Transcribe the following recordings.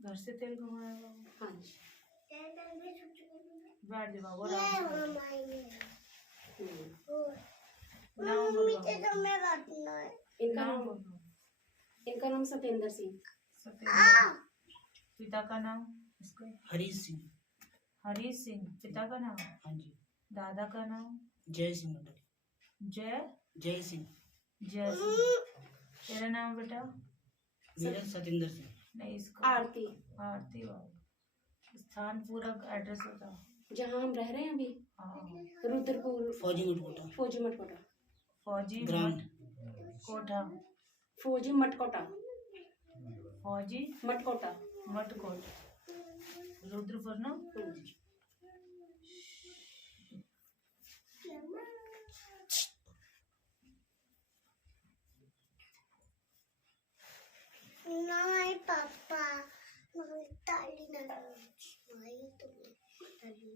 घर से तेल घुमाया बाबू। हाँ जी। बैठ जा बाबू आराम से। नाम बोलो बाबू। इनका नाम सत्येंद्र सिंह। सत्येंद्र। पिता का नाम इसका हरीश सिंह। हरीश सिंह पिता का नाम। हाँ जी। दादा का नाम जय सिंह मंडल। जय सिंह। जय सिंह। तेरा नाम बेटा? मेरा सत्येंद्र सिंह। नहीं इसका आरती। आरती बाबू। स्थान पूरा एड्रेस बता। जहाँ हम रह रहे हैं अभी। हाँ। रुद्रपुर। फौजी मटकोटा। फौजी मटकोटा। फौजी ग्राम कोटा। फौजी मटकोटा। फौजी मटकोटा। मटकोट रुद्रपुर ना। हाँ जी। नहीं पापा ताली ना माई तुमने ताली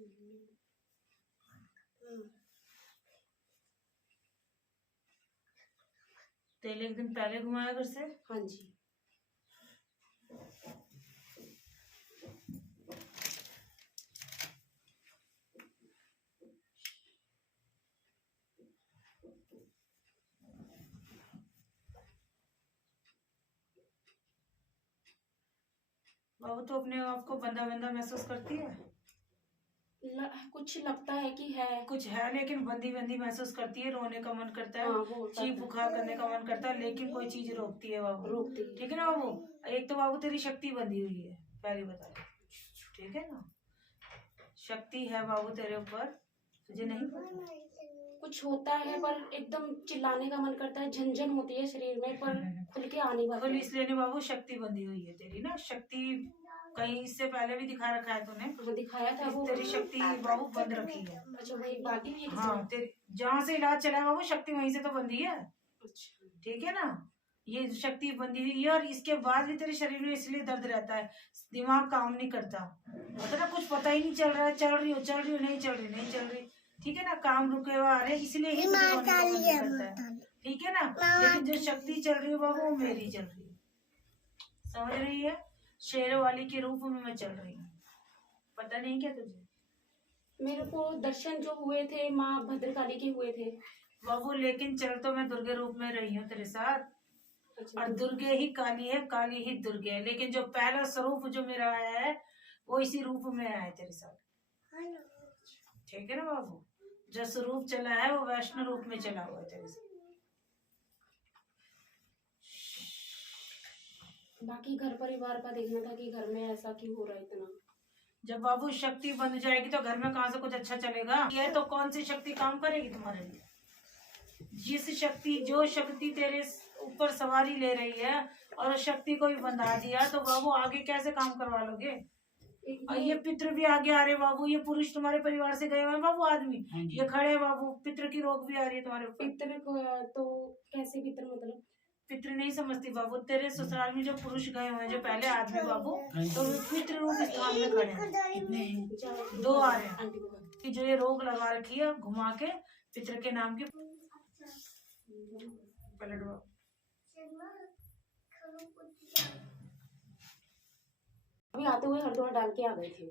तेल एक दिन पहले घुमाया घर से। हाँ जी। बाबू तो अपने आप को बंदा बंदा महसूस करती है। कुछ लगता है कि है, कुछ है लेकिन बंदी बंदी महसूस करती है। रोने का मन करता है। हाँ, वो चीख बुखार करने का मन करता है लेकिन कोई चीज रोकती है बाबू। रोकती है। ठीक है ना बाबू? एक तो बाबू तेरी शक्ति बंधी हुई है पहले बता। ठीक है ना? शक्ति है बाबू तेरे ऊपर, तुझे नहीं पता। कुछ होता है पर एकदम चिल्लाने का मन करता है, झंझन होती है शरीर में पर खुल के आने वाला खुल इसलिए नहीं बाबू, शक्ति बंधी हुई है तेरी ना। शक्ति कहीं इससे पहले भी दिखा रखा है तूने। वो दिखाया था वो। तेरी शक्ति बाबू बंद रखी है। अच्छा वही बात ही है। हाँ तेरी जहाँ से इलाज चला है बाबू शक्ति वहीं से तो बंधी है। अच्छा ठीक है ना? ये शक्ति बंधी हुई है और इसके बाद भी तेरे शरीर में इसलिए दर्द रहता है। दिमाग काम नहीं करता, मतलब ना कुछ पता ही नहीं चल रहा है। चल रही हो नहीं चल रही नहीं चल रही। ठीक है ना? काम रुके हुए आ रहे इसलिए ही तुझे रोने का मन नहीं करता है। ठीक है ना? लेकिन जो शक्ति चल रही है बाबू वो मेरी चल रही है, समझ रही है? शेर वाली के रूप में मैं चल रही हूँ। पता नहीं क्या तुझे? मेरे को दर्शन जो हुए थे माँ भद्रकाली के हुए थे बाबू, लेकिन चल तो मैं दुर्गे रूप में रही हूँ तेरे साथ। अच्छा। और दुर्गे ही काली है, काली ही दुर्गे है। लेकिन जो पहला स्वरूप जो मेरा आया है वो इसी रूप में आया है तेरे साथ। ठीक है ना बाबू? जो स्वरूप चला है वो वैष्णव रूप में चला हुआ है तेरे साथ। बाकी घर परिवार का देखना था कि घर में ऐसा क्यों हो रहा है इतना। जब बाबू शक्ति बन जाएगी तो घर में कहाँ से कुछ अच्छा चलेगा? ये तो कौन सी शक्ति काम करेगी तुम्हारे लिए? जो शक्ति तेरे ऊपर सवारी ले रही है और शक्ति को भी बंधा दिया तो बाबू आगे कैसे काम करवा लोगे? और ये पितृ भी आगे आ रहे बाबू। ये पुरुष तुम्हारे परिवार से गए हुए हैं बाबू आदमी। ये खड़े हैं बाबू। पितृ की रोग भी आ रही है तुम्हारे ऊपर। पितृ को तो कैसे पितृ मतलब? पितृ नहीं समझती बाबू। तेरे ससुराल में जो पुरुष गए हुए हैं जो पहले आदमी बाबू, तो वो पितृ रूप स्थान में खड़े हैं। दो आ रहे हैं कि जो ये रोग लगा रखी है घुमा के पितृ के नाम की पलट। अभी आते हुए हरिद्वार डाल के आ गए थे।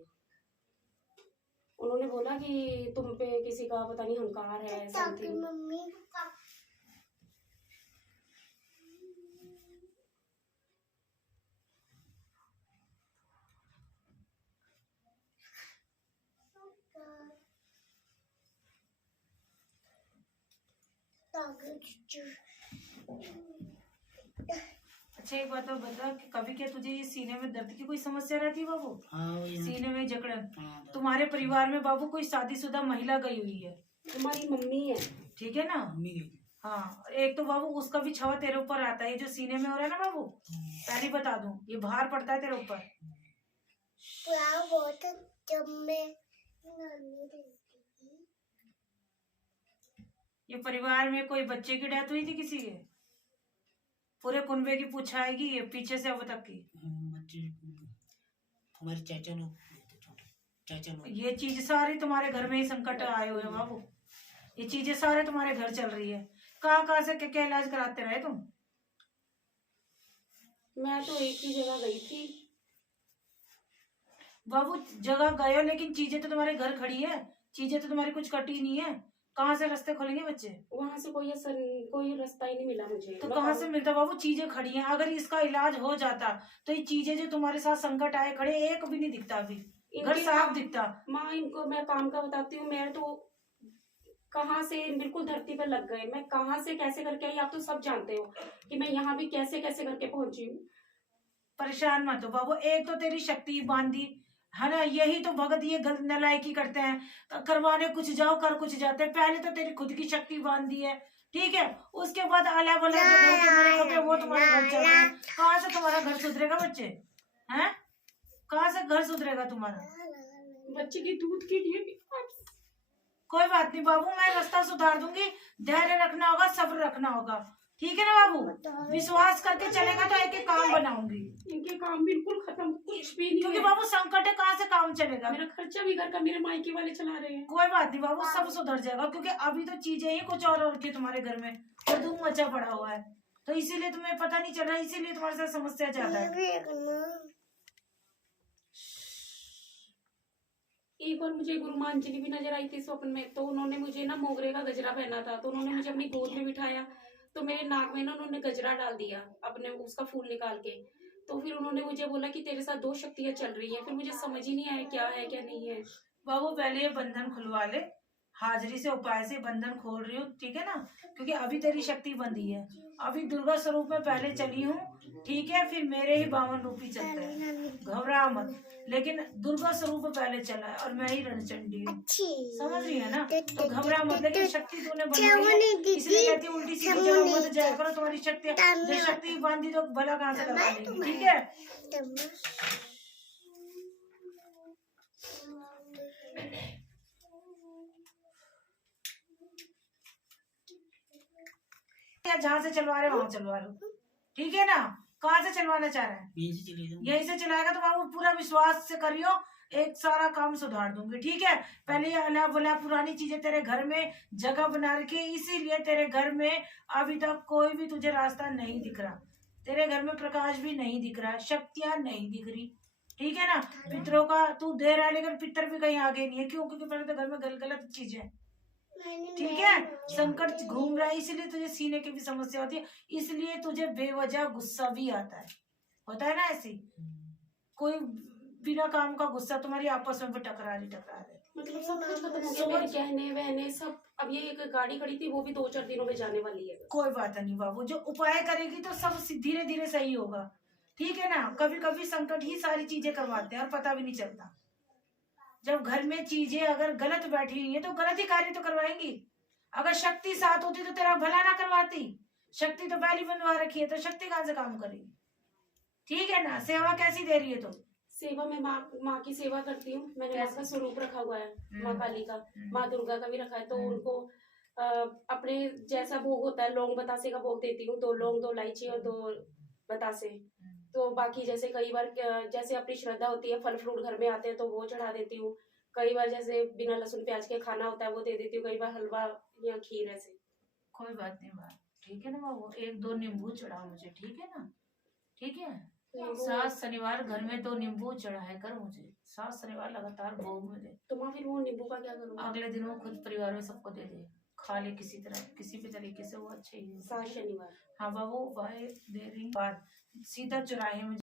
उन्होंने बोला कि तुम पे किसी का पता नहीं हंकार है समथिंग। मम्मी अच्छा एक बात और बता कि कभी क्या तुझे ये सीने में दर्द की कोई समस्या रहती है बाबू? हाँ सीने में जकड़न। हाँ, तुम्हारे परिवार में बाबू कोई शादीशुदा महिला गई हुई है? तुम्हारी मम्मी है। ठीक है ना? हाँ एक तो बाबू उसका भी छवा तेरे ऊपर आता है। ये जो सीने में हो रहा है ना बाबू, पहले बता दूं ये भार पड़ता है तेरे ऊपर। ये परिवार में कोई बच्चे की डेथ हुई थी किसी के? पूरे कुनबे की पूछा आएगी ये पीछे से अब तक की। हमारे चाचा लोग ये चीज सारी तुम्हारे घर में ही संकट आए हुए हैं बाबू। ये चीजें सारे तुम्हारे घर चल रही है। कहाँ से क्या इलाज कराते रहे तुम? मैं तो एक ही जगह गई थी बाबू जगह गए हो, लेकिन चीजें तो तुम्हारे घर खड़ी है, चीजें तो तुम्हारी कुछ कटी नहीं है। कहाँ से रास्ते खोलेंगे बच्चे? वहाँ से कोई रास्ता ही नहीं मिला मुझे। तो कहाँ से मिलता बाबू? चीजें खड़ी हैं, अगर इसका इलाज हो जाता तो ये चीजें जो तुम्हारे साथ संकट आए खड़े, एक भी नहीं दिखता अभी, घर इनके साफ दिखता। माँ, इनको मैं काम का बताती हूँ, मैं तो कहाँ से बिल्कुल धरती पर लग गए। मैं कहाँ से कैसे करके आई, आप तो सब जानते हो कि मैं यहाँ भी कैसे कैसे करके पहुंची हूँ। परेशान मत हो बाबू, एक तो तेरी शक्ति बांधी है ना, यही तो भगत ये नलायकी करते हैं, करवाने कुछ जाओ कर कुछ जाते हैं। पहले तो तेरी खुद की शक्ति बांधी है, ठीक है, उसके बाद आला वाला जो घर के बड़े कपड़े वो तुम्हारे घर चल रहे हैं। कहाँ से तुम्हारा घर सुधरेगा बच्चे? हैं? कहाँ से घर सुधरेगा तुम्हारा? बच्चे के दूध के लिए भी कोई बात नहीं बाबू, मैं रास्ता सुधार दूंगी। धैर्य रखना होगा, सब्र रखना होगा, ठीक है ना बाबू? विश्वास करके चलेगा तो एक एक काम बनाऊंगी। इनके काम बिल्कुल खत्म, कुछ भी नहीं क्योंकि है। बाबू संकट है, कहाँ से काम चलेगा? मेरा खर्चा भी घर का मेरे मायके वाले चला रहे हैं। कोई बात नहीं बाबू, सब सुधर जाएगा, क्योंकि अभी तो चीजें ही कुछ और रखी तुम्हारे घर में, तो धूम मचा पड़ा हुआ है, तो इसीलिए तुम्हें पता नहीं चल रहा, इसीलिए तुम्हारे साथ समस्या ज्यादा है। एक बार मुझे गुरुमांजलि भी नजर आई थी स्वप्न में, तो उन्होंने मुझे ना मोगरे का गजरा पहना था, तो उन्होंने मुझे अपनी गोद में बिठाया, तो मेरे नाक में ना उन्होंने गजरा डाल दिया अपने उसका फूल निकाल के। तो फिर उन्होंने मुझे बोला कि तेरे साथ 2 शक्तियां चल रही हैं। फिर मुझे समझ ही नहीं आया क्या है क्या नहीं है। बाबू पहले ये बंधन खुलवा ले, हाजिरी से उपाय से बंधन खोल रही हूँ, ठीक है ना, क्योंकि अभी तेरी शक्ति बंधी है। अभी दुर्गा स्वरूप में पहले चली हूँ, ठीक है, फिर मेरे ही 52 रूपी चलते हैं, घबरा मत। लेकिन दुर्गा स्वरूप पहले चला है और मैं ही रणचंडी हूँ, समझ रही है ना, तो घबरा मत। लेकिन शक्ति तूने बनाई है, इसलिए कहती हूँ उल्टी सीधी जगह मत जाया करो, तुम्हारी शक्ति जो शक्ति बांधी तो भला कहाँ से लगा लेगी, ठीक है? या जहाँ से चलवा रहे वहां चलवा लो, ठीक है ना? कहाँ से चलवाना चाह रहे हैं? यहीं से चले जाओ। यहीं से चलाएगा तो बाबू पूरा विश्वास से करियो, एक सारा काम सुधार दूंगी, ठीक है? पहले ये अला बला पुरानी चीजें तेरे घर में जगह बना रखी है, इसीलिए तेरे घर में अभी तक कोई भी तुझे रास्ता नहीं दिख रहा, तेरे घर में प्रकाश भी नहीं दिख रहा, शक्तियां नहीं दिख रही, ठीक है ना? पितरों का तू दे रहा है, लेकिन पितर भी कहीं आगे नहीं है। क्यों? क्योंकि पहले तो घर में गलत चीजें, ठीक है, संकट घूम रहा है, इसलिए तुझे सीने की भी समस्या होती है, इसलिए तुझे बेवजह गुस्सा भी आता है, होता है ना ऐसी, कोई बिना काम का गुस्सा, तुम्हारी आपस में भी टकरा रही मतलब सब कुछ खत्म हो गया, मेरे गहने वहने सब। अब ये एक गाड़ी खड़ी थी, वो भी 2-4 दिनों में जाने वाली है। कोई बात नहीं बाबू, जो उपाय करेगी तो सब धीरे धीरे सही होगा, ठीक है ना? कभी कभी संकट ही सारी चीजें करवाते हैं और पता भी नहीं चलता। जब घर में चीजें अगर गलत बैठी हुई है तो गलत ही कार्य तो करवाएंगी। अगर शक्ति साथ होती तो तेरा भला ना करवाती, शक्ति तो पहली बनवा रखी है, तो शक्ति कहाँ से काम करेगी, ठीक है ना? सेवा कैसी दे रही है? तो सेवा में माँ की सेवा करती हूँ। मैंने माँ का स्वरूप रखा हुआ है, माँ काली का, माँ दुर्गा का भी रखा है, तो उनको अपने जैसा भोग होता है, लौंग बतासे का भोग देती हूँ, 2 लौंग 2 इलायची और 2 बतासे। तो बाकी जैसे कई बार जैसे अपनी श्रद्धा होती है, फल फ्रूट घर में आते हैं तो वो चढ़ा देती हूँ। कई बार जैसे बिना लहसुन प्याज के खाना होता है वो दे देती हूँ, कई बार हलवा या खीर ऐसे। कोई बात नहीं बात, ठीक है ना बाबू? 1-2 नींबू चढ़ाओ मुझे, ठीक है ना? ठीक है, 7 शनिवार घर में 2 नींबू चढ़ाया कर मुझे, 7 शनिवार लगातार भोग में दे। तो माँ फिर वो नींबू का क्या करूँ? अगले दिन वो खुद परिवार में सबको दे दे, खा ले किसी तरह, किसी भी तरीके से, वो अच्छे ही है। 7 शनिवार। हाँ बाबू, वाहे दे रही बात, सीधा चौराहे में